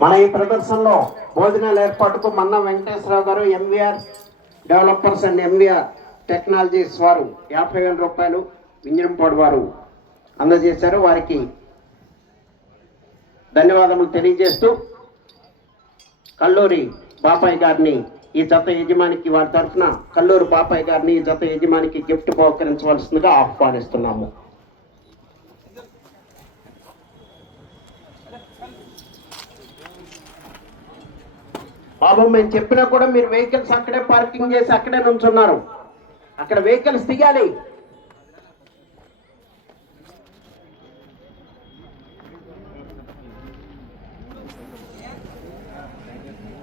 మన ఈ ప్రదర్శనలో భోజనాల ఏర్పాటుకు మన్నా వెంకటేశ్వరరావు గారు MVR developers and MVR technologies వారు 50,000 రూపాయలు వింజరంపాడు వారు అందజేశారు. వారికి ధన్యవాదములు తెలియజేస్తూ కల్లూరి బాపాయ్ గారిని ఈ జత యజమానికి వారి తరఫున కల్లూరి బాపాయ్ గారిని ఈ జత యజమానికి గిఫ్ట్ బహుకరించవలసిందిగా ఆహ్వానిస్తున్నాము. బాబు మేము చెప్పినా కూడా మీరు వెహికల్స్ అక్కడే పార్కింగ్ చేసి అక్కడే నుంచున్నారు. అక్కడ వెహికల్స్ దిగాలి.